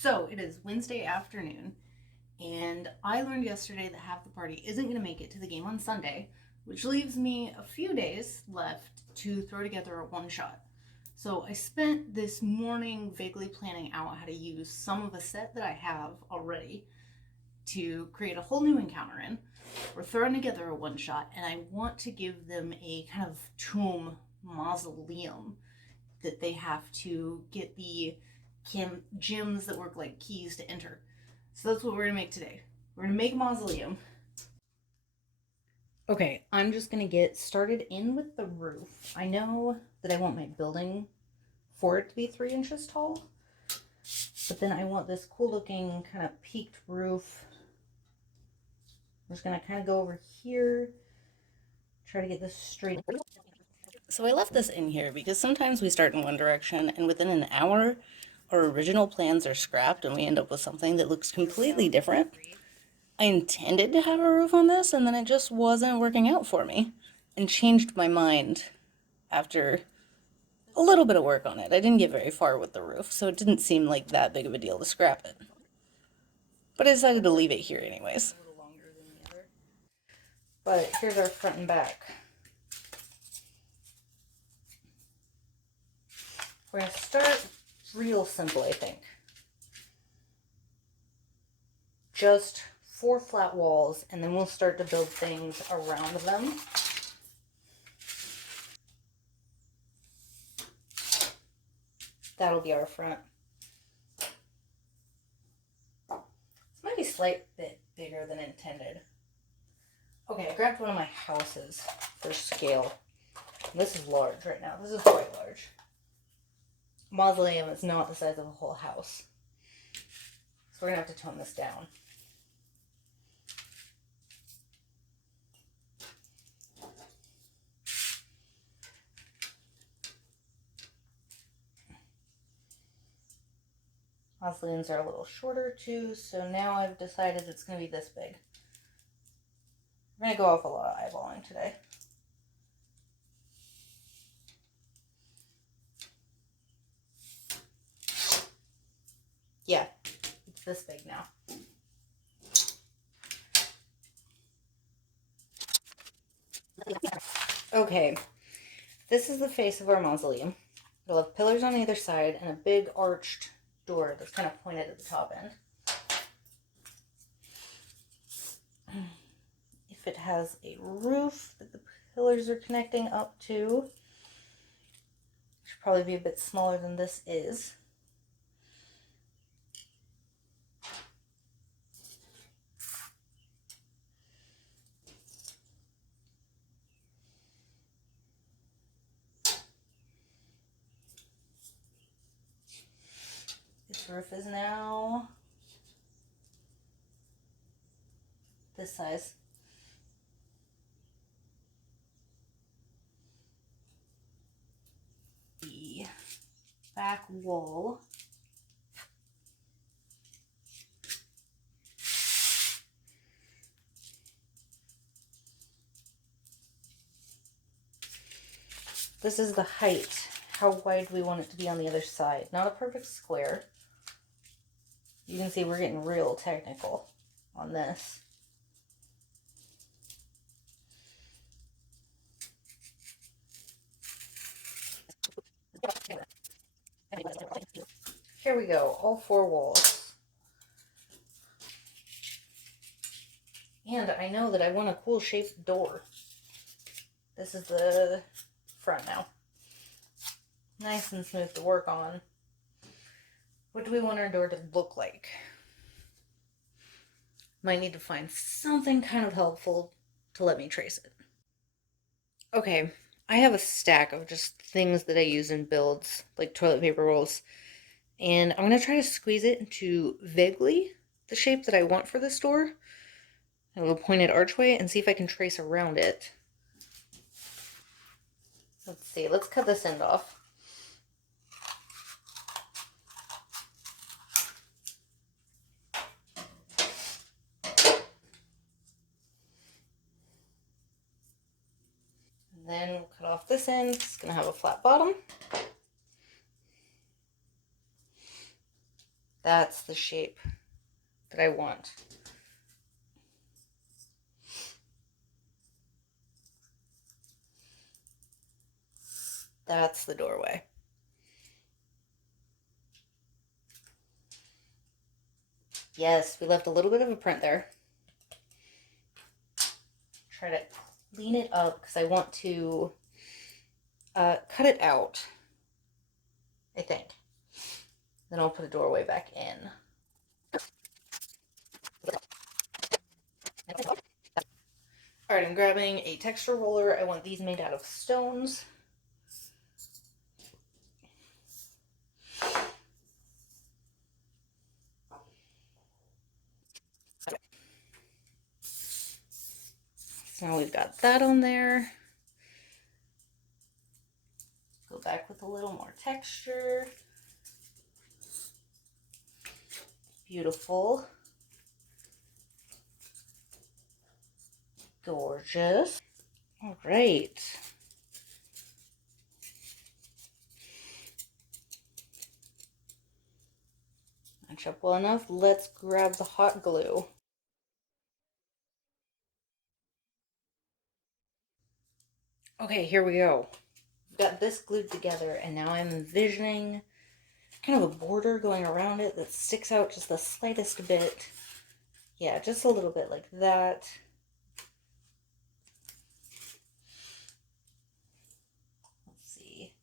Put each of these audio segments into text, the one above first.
So it is Wednesday afternoon, and I learned yesterday that half the party isn't going to make it to the game on Sunday, which leaves me a few days left to throw together a one shot. So I spent this morning vaguely planning out how to use some of a set that I have already to create a whole new encounter in. We're throwing together a one shot, and I want to give them a kind of tomb mausoleum that they have to get the gems that work like keys to enter. So that's what we're gonna make today. We're gonna make a mausoleum. Okay, I'm just gonna get started in with the roof. I know that I want my building for it to be 3 inches tall, but then I want this cool looking kind of peaked roof. I'm just gonna kind of go over here, try to get this straight. So I left this in here because sometimes we start in one direction and within an hour our original plans are scrapped and we end up with something that looks completely different. I intended to have a roof on this and then it just wasn't working out for me and changed my mind after a little bit of work on it. I didn't get very far with the roof, so it didn't seem like that big of a deal to scrap it. But I decided to leave it here anyways. But here's our front and back. We're going to start real simple, I think. Just 4 flat walls, and then we'll start to build things around them. That'll be our front. This might be a slight bit bigger than intended. Okay, I grabbed one of my houses for scale. This is large right now. This is quite large. Mausoleum is not the size of a whole house. So we're going to have to tone this down. Mausoleums are a little shorter too, so now I've decided it's going to be this big. We're going to go off a lot of eyeballing today. Yeah, it's this big now. Okay, this is the face of our mausoleum. It'll have pillars on either side and a big arched door that's kind of pointed at the top end. If it has a roof that the pillars are connecting up to, it should probably be a bit smaller than this is. This roof is now this size. The back wall this is the height, how wide we want it to be on the other side. Not a perfect square. You can see we're getting real technical on this. Here we go, all 4 walls. And I know that I want a cool shaped door. This is the front now. Nice and smooth to work on. What do we want our door to look like? Might need to find something kind of helpful to let me trace it. Okay, I have a stack of just things that I use in builds, like toilet paper rolls, and I'm going to try to squeeze it into vaguely the shape that I want for this door. A little pointed archway, and see if I can trace around it. Let's see, let's cut this end off. And then we'll cut off this end. It's going to have a flat bottom. That's the shape that I want. That's the doorway. Yes, we left a little bit of a print there. Try to clean it up because I want to cut it out, I think. Then I'll put a doorway back in. All right, I'm grabbing a texture roller. I want these made out of stones. So now we've got that on there. Go back with a little more texture. Beautiful. Gorgeous. All right. Match up well enough. Let's grab the hot glue. Okay, here we go. We've got this glued together, and now I'm envisioning kind of a border going around it that sticks out just the slightest bit. Yeah, just a little bit like that. Let's see.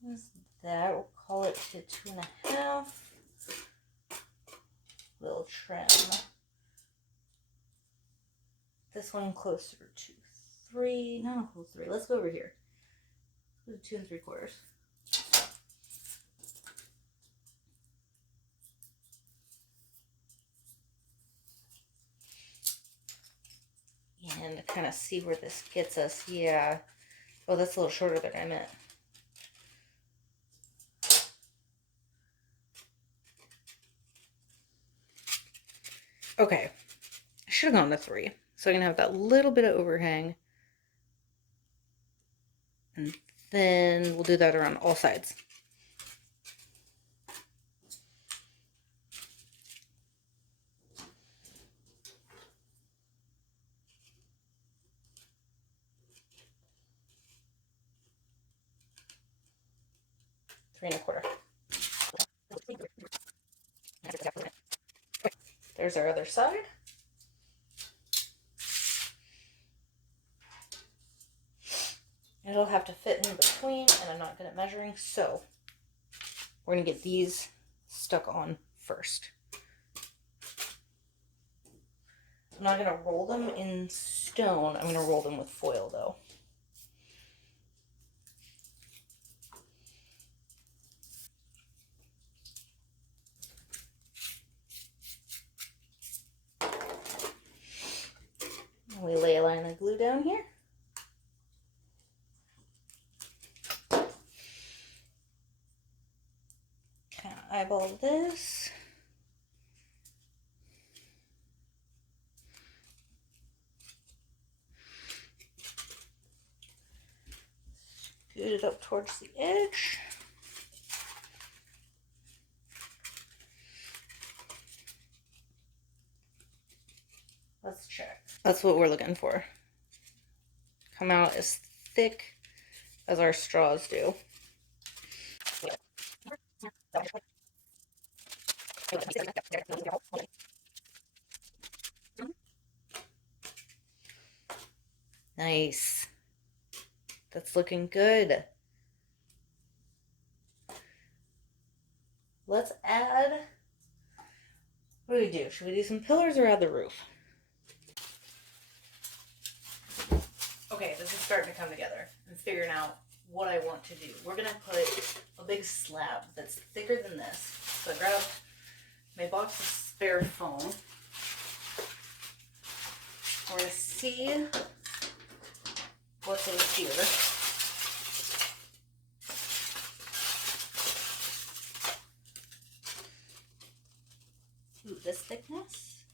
What's that? We'll call it to 2.5. We'll trim this one closer to 3. No, 3. Let's go over here. Let's go to 2 3/4. And kind of see where this gets us. Yeah. Oh, that's a little shorter than I meant. Okay. I should have gone to 3. So I can have that little bit of overhang. And then we'll do that around all sides. Three and a quarter. There's our other side. It'll have to fit in between, and I'm not good at measuring, so we're going to get these stuck on first. I'm not going to roll them in stone. I'm going to roll them with foil, though. We lay a line of glue down here. Kind of eyeball this. Scoot it up towards the edge. Let's check. That's what we're looking for. Come out as thick as our straws do. Nice. That's looking good. Let's add, what do we do? Should we do some pillars or add the roof? Okay, this is starting to come together. I'm figuring out what I want to do. We're gonna put a big slab that's thicker than this. So I grabbed my box of spare foam. We're gonna see what's in here. Ooh, this thickness?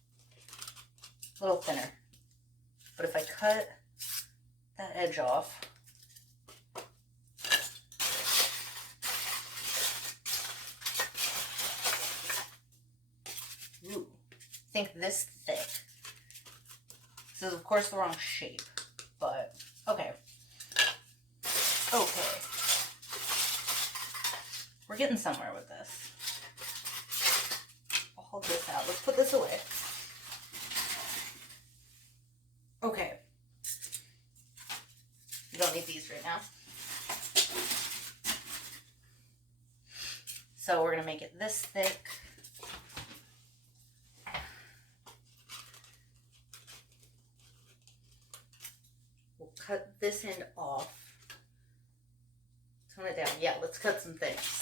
A little thinner. But if I cut that edge off, think this thick. This is, of course, the wrong shape, but okay. Okay. We're getting somewhere with this. I'll hold this out. Let's put this away. Okay. You don't need these right now. So we're going to make it this thick. We'll cut this end off. Tone it down. Yeah, let's cut some things.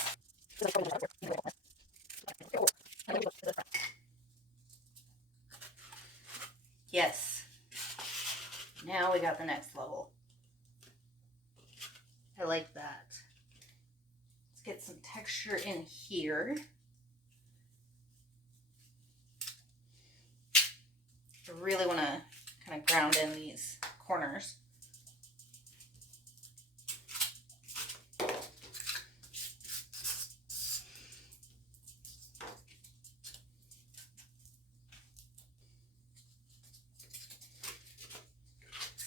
Yes. Now we got the next level. I like that. Let's get some texture in here. I really want to kind of ground in these corners.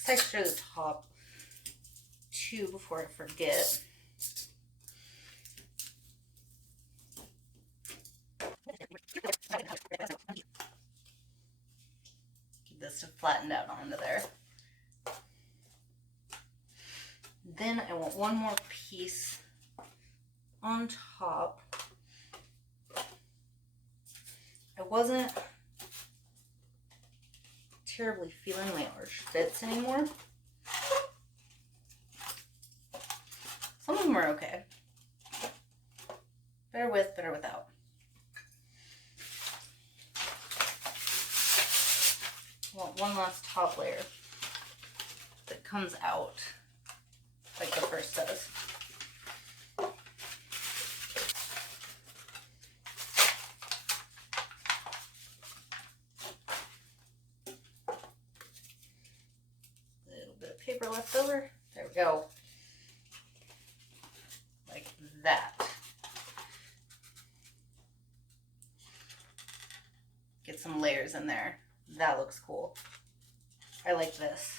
Texture the top too before I forget. Keep this to flatten out onto there. Then I want one more piece on top. I wasn't terribly feeling my arch fits anymore. Some of them are okay. Better with, better without. I want one last top layer that comes out like the first does. Paper left over. There we go. Like that. Get some layers in there. That looks cool. I like this.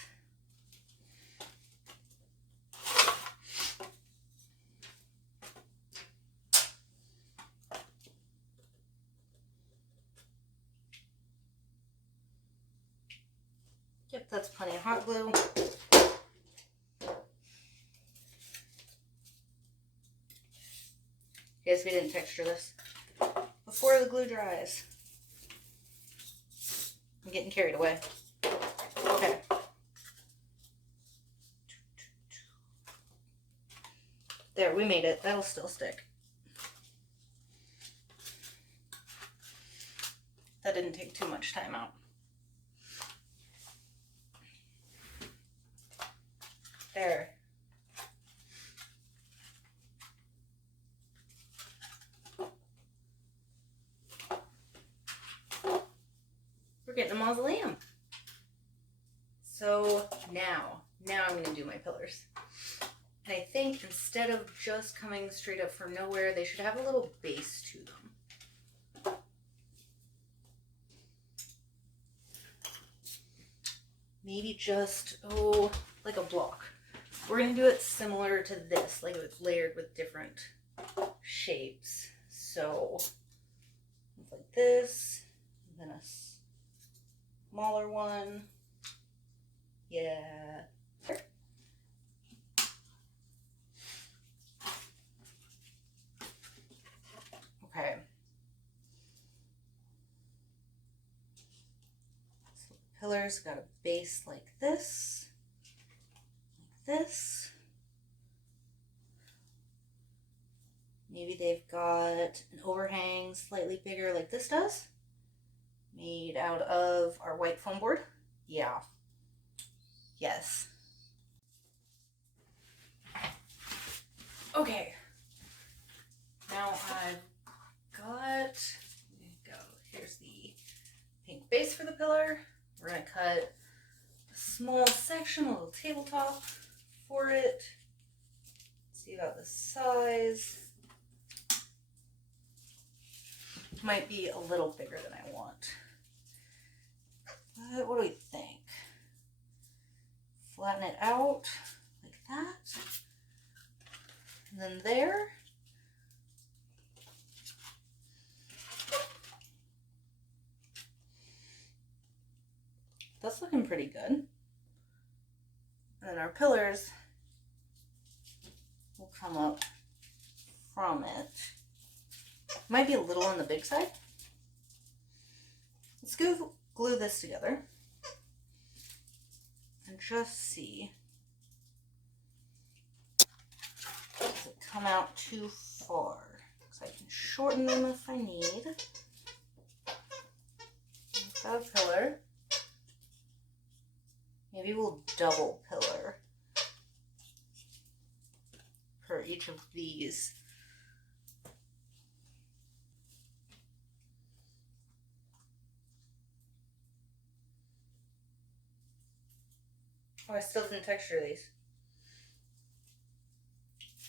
Yep, that's plenty of hot glue. Guess we didn't texture this before the glue dries. I'm getting carried away. Okay. There, we made it. That'll still stick. That didn't take too much time out. There. We're getting a mausoleum. So now I'm going to do my pillars. And I think instead of just coming straight up from nowhere, they should have a little base to them. Maybe just, like a block. We're going to do it similar to this, like it's layered with different shapes. So, like this, and then a smaller one. Yeah. Okay. So the pillars got a base like this. Like this. Maybe they've got an overhang slightly bigger like this does. Made out of our white foam board. Yeah. Yes. Okay. Now I've got, here's the pink base for the pillar. We're going to cut a small section, a little tabletop for it. See about the size. Might be a little bigger than I want. But what do we think? Flatten it out like that. And then there. That's looking pretty good. And then our pillars will come up from it. Might be a little on the big side. Let's glue this together and just see. Does it come out too far? Because I can shorten them if I need. Instead of pillar, maybe we'll double pillar for each of these. Oh, I still didn't texture these.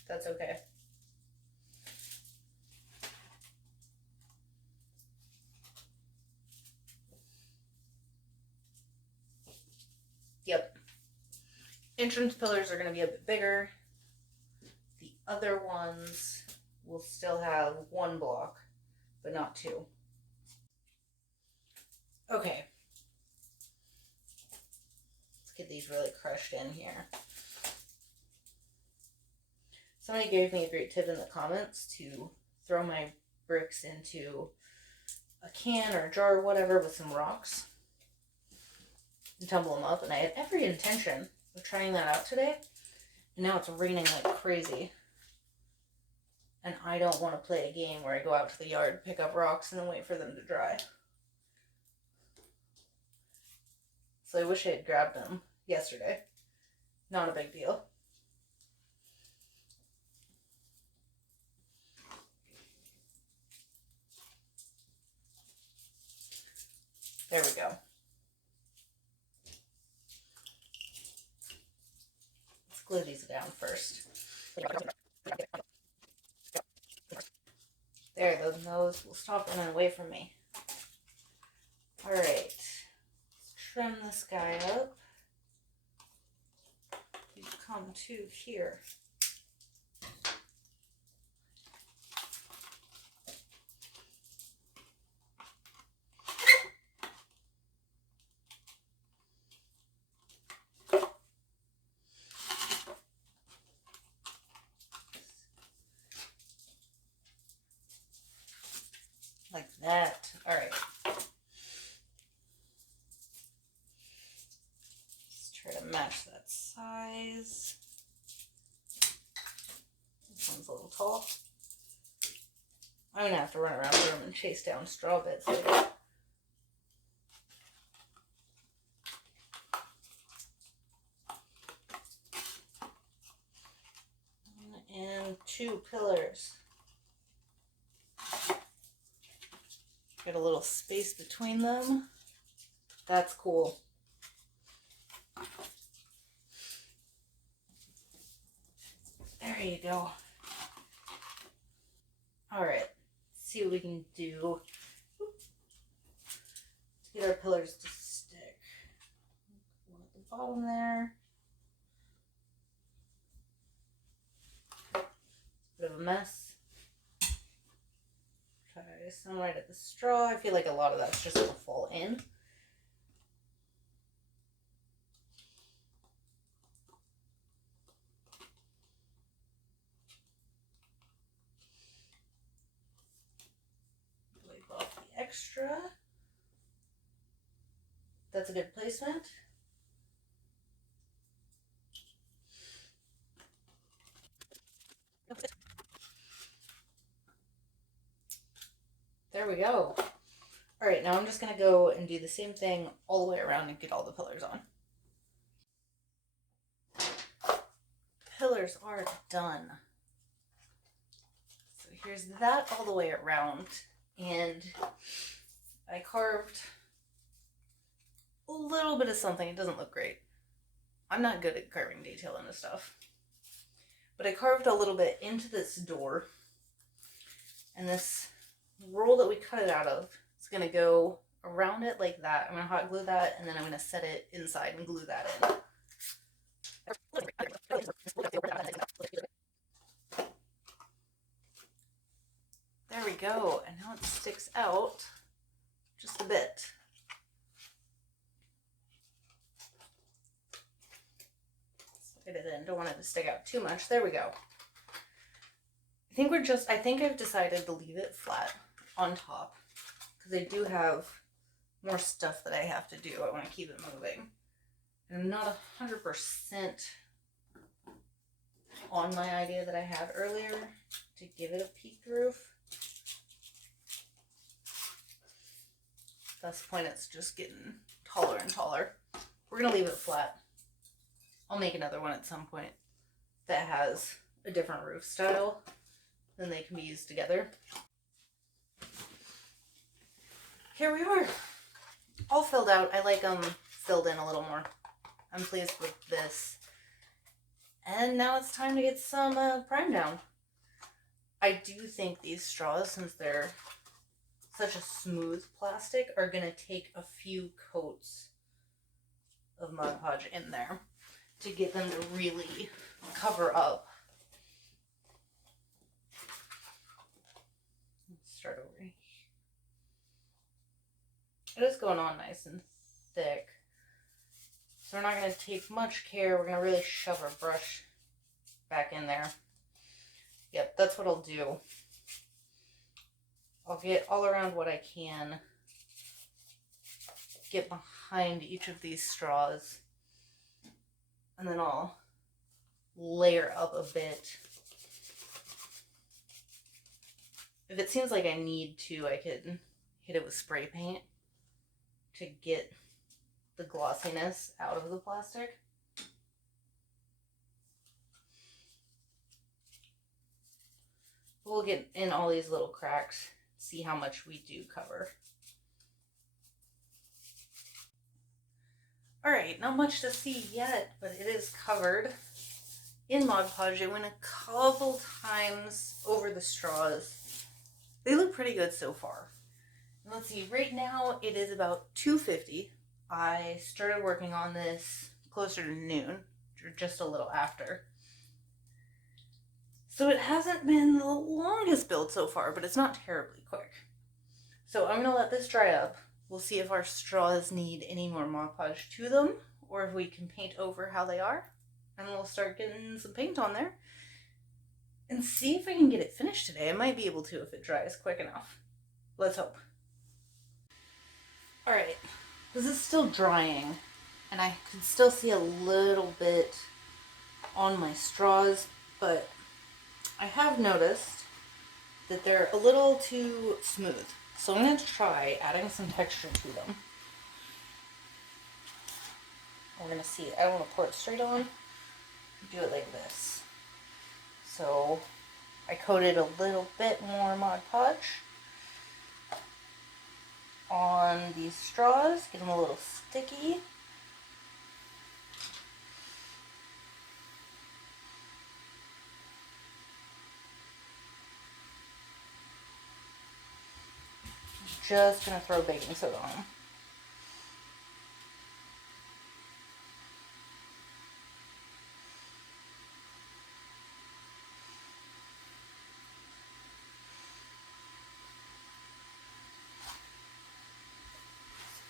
That's okay. Yep. Entrance pillars are going to be a bit bigger. The other ones will still have one block, but not two. Okay. Let's get these really crushed in here. Somebody gave me a great tip in the comments to throw my bricks into a can or a jar or whatever with some rocks and tumble them up. And I had every intention of trying that out today. And now it's raining like crazy. And I don't want to play a game where I go out to the yard, pick up rocks, and then wait for them to dry. So I wish I had grabbed them yesterday. Not a big deal. There we go. Let's glue these down first. There, those will stop running away from me. All right, let's trim this guy up. You come to here. Like that. All right. Let's try to match that size. This one's a little tall. I'm gonna have to run around the room and chase down straw bits later. And 2 pillars. Get a little space between them. That's cool. There you go. All right, let's see what we can do to get our pillars to stick. One at the bottom there. Bit of a mess. Try some right at the straw. I feel like a lot of that's just gonna fall in. Wipe off the extra. That's a good placement. There we go. All right, now I'm just gonna go and do the same thing all the way around and get all the pillars on. Pillars are done. So here's that all the way around, and I carved a little bit of something. It doesn't look great. I'm not good at carving detail into stuff. But I carved a little bit into this door, and this roll that we cut it out of is going to go around it like that. I'm going to hot glue that, and then I'm going to set it inside and glue that in. There we go, and now it sticks out just a bit. Slide it in, don't want it to stick out too much. There we go. I think I've decided to leave it flat on top because I do have more stuff that I have to do. I want to keep it moving. And I'm not 100% on my idea that I had earlier to give it a peaked roof. That's the point, it's just getting taller and taller. We're going to leave it flat. I'll make another one at some point that has a different roof style. Then they can be used together. Here we are, all filled out. I like them filled in a little more. I'm pleased with this. And now it's time to get some prime down. I do think these straws, since they're such a smooth plastic, are gonna take a few coats of Mod Podge in there to get them to really cover up. Start over. It is going on nice and thick, so we're not going to take much care. We're going to really shove our brush back in there. Yep, that's what I'll do. I'll get all around what I can, get behind each of these straws, and then I'll layer up a bit. If it seems like I need to, I could hit it with spray paint to get the glossiness out of the plastic. We'll get in all these little cracks, see how much we do cover. Alright, not much to see yet, but it is covered in Mod Podge. It went a couple times over the straws. They look pretty good so far. And let's see, right now it is about 2:50. I started working on this closer to noon, or just a little after. So it hasn't been the longest build so far, but it's not terribly quick. So I'm gonna let this dry up. We'll see if our straws need any more Mod Podge to them, or if we can paint over how they are. And we'll start getting some paint on there and see if I can get it finished today. I might be able to if it dries quick enough. Let's hope. Alright, this is still drying, and I can still see a little bit on my straws, but I have noticed that they're a little too smooth. So I'm going to try adding some texture to them. I'm going to see, I don't want to pour it straight on. Do it like this. So I coated a little bit more Mod Podge on these straws, get them a little sticky. Just gonna throw baking soda on them.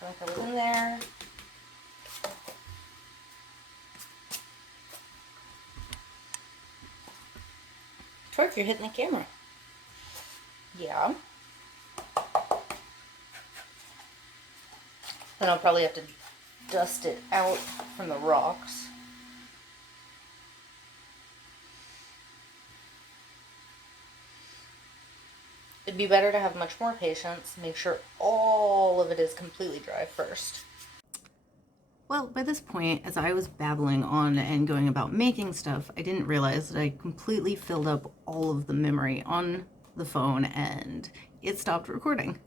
Sprinkle it in there. Torque, you're hitting the camera. Yeah. Then I'll probably have to dust it out from the rocks. It'd be better to have much more patience, make sure all of it is completely dry first. Well, by this point, as I was babbling on and going about making stuff, I didn't realize that I completely filled up all of the memory on the phone and it stopped recording.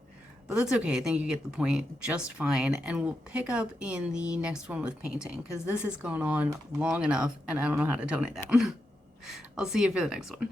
But that's okay, I think you get the point just fine, and we'll pick up in the next one with painting, because this has gone on long enough and I don't know how to tone it down. I'll see you for the next one.